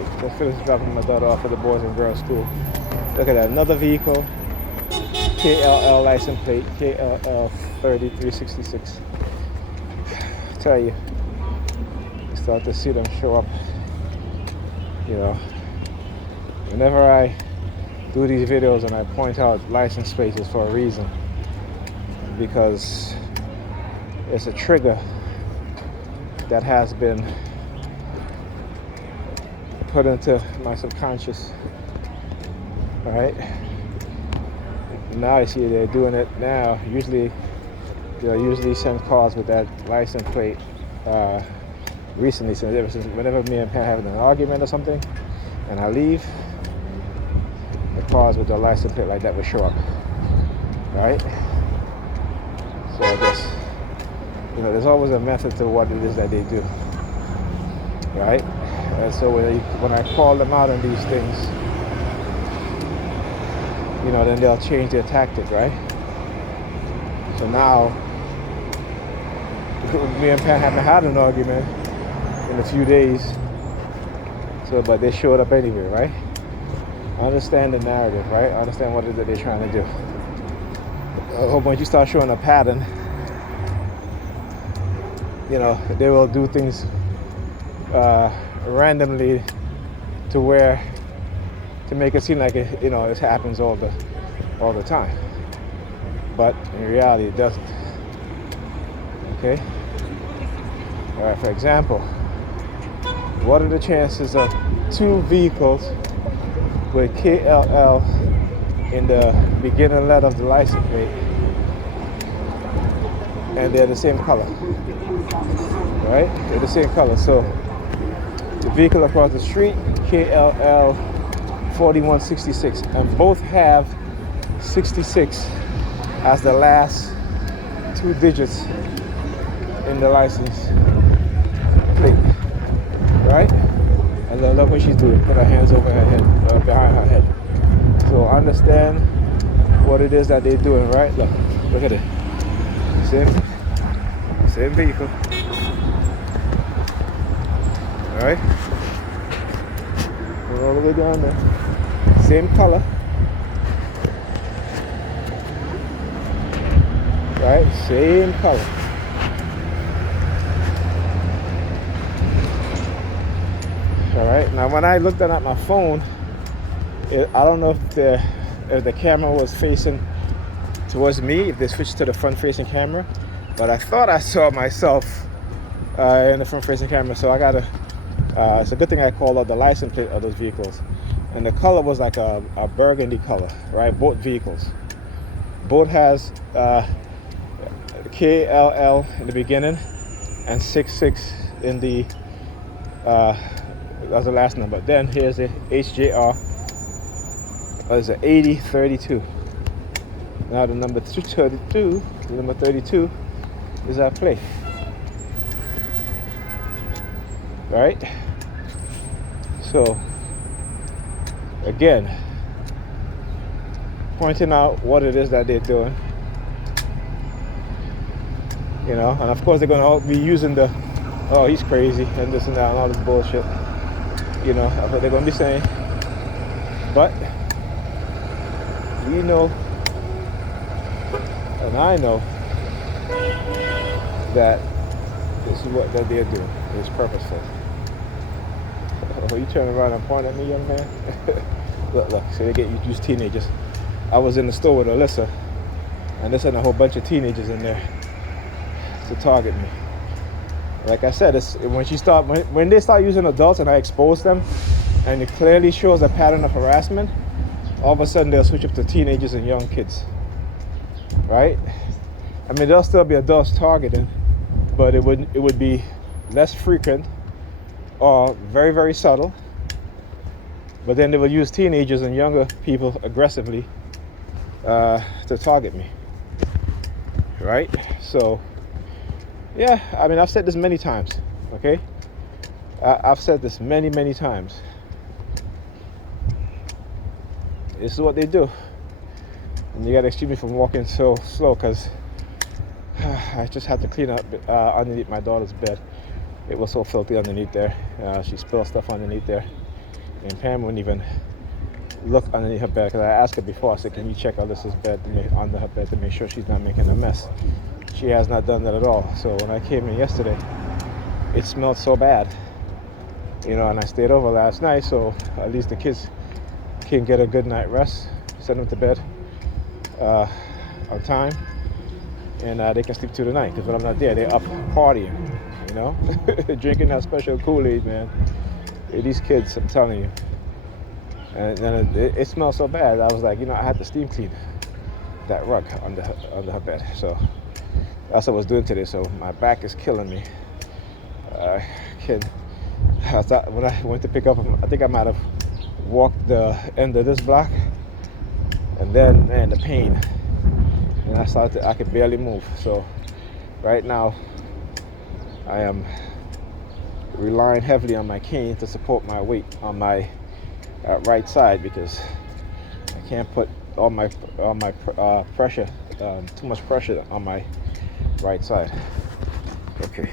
Alright, just finished dropping my daughter off at the Boys and Girls School. Look at that, another vehicle. KLL license plate, KLL 3366. I tell you, start to see them show up. You know, whenever I do these videos and I point out license plates, it's for a reason, because it's a trigger that has been put into my subconscious. All right, now I see they're doing it now. Usually they'll usually send cars with that license plate. Recently, since whenever me and Pam having an argument or something and I leave, the cars with the license plate like that will show up. Right? So I guess, you know, there's always a method to what it is that they do. Right? And so when I call them out on these things, you know, then they'll change their tactic, right? So now, me and Pam haven't had an argument in a few days, so but they showed up anyway, right? I understand the narrative, right? I understand what it is that they're trying to do. Once you start showing a pattern, you know, they will do things randomly to make it seem like it, you know, it happens all the time, but in reality it doesn't. Okay. All right. For example, what are the chances of two vehicles with KLL in the beginning letter of the license plate and they're the same color? Right? They're the same color. So the vehicle across the street, KLL 4166, and both have 66 as the last two digits in the license plate, right? And then look what she's doing, put her hands over her head, behind her head. So understand what it is that they're doing, right? Look at it. Same vehicle. All right? Go all the way down there. Same color, right? Same color. All right. Now, when I looked at my phone, I don't know if the camera was facing towards me, if they switched to the front-facing camera, but I thought I saw myself in the front-facing camera. So I gotta. It's a good thing I called out the license plate of those vehicles. And the color was like a burgundy color, right? Both vehicles. Both has KLL in the beginning and 66 in the, that's the last number. Then here's the HJR, it's an 8032. Now the number 32 is our plate. Right? So, again, pointing out what it is that they're doing, you know, and of course they're going to be using the, oh, he's crazy and this and that and all this bullshit, you know, that's what they're going to be saying. But we know, and I know, that this is what that they're doing. It's purposeful. Oh, you turn around and point at me, young man? Look, so they use teenagers. I was in the store with Alyssa, and there's a whole bunch of teenagers in there to target me. Like I said, it's when they start using adults and I expose them, and it clearly shows a pattern of harassment, all of a sudden they'll switch up to teenagers and young kids, right? I mean, there'll still be adults targeting, but it would be less frequent or very, very subtle. But then they will use teenagers and younger people aggressively to target me, right? So, yeah, I mean, I've said this many times, okay? I've said this many, many times. This is what they do. And you gotta excuse me from walking so slow, because I just had to clean up underneath my daughter's bed. It was so filthy underneath there. She spilled stuff underneath there. And Pam wouldn't even look underneath her bed, because I asked her before. I said, "Can you check Alyssa's bed under her bed to make sure she's not making a mess?" She has not done that at all. So when I came in yesterday, it smelled so bad, and I stayed over last night, so at least the kids can get a good night rest, send them to bed on time, and they can sleep through the night, because when I'm not there, they're up partying, drinking that special Kool-Aid, man. These kids, I'm telling you. And it smells so bad. I was like, I had to steam clean that rug under her bed. So that's what I was doing today. So my back is killing me. I thought when I went to pick up, I think I might have walked the end of this block, and then, man, the pain. And I could barely move. So right now, I am relying heavily on my cane to support my weight on my right side, because I can't put all my pressure, too much pressure on my right side. Okay.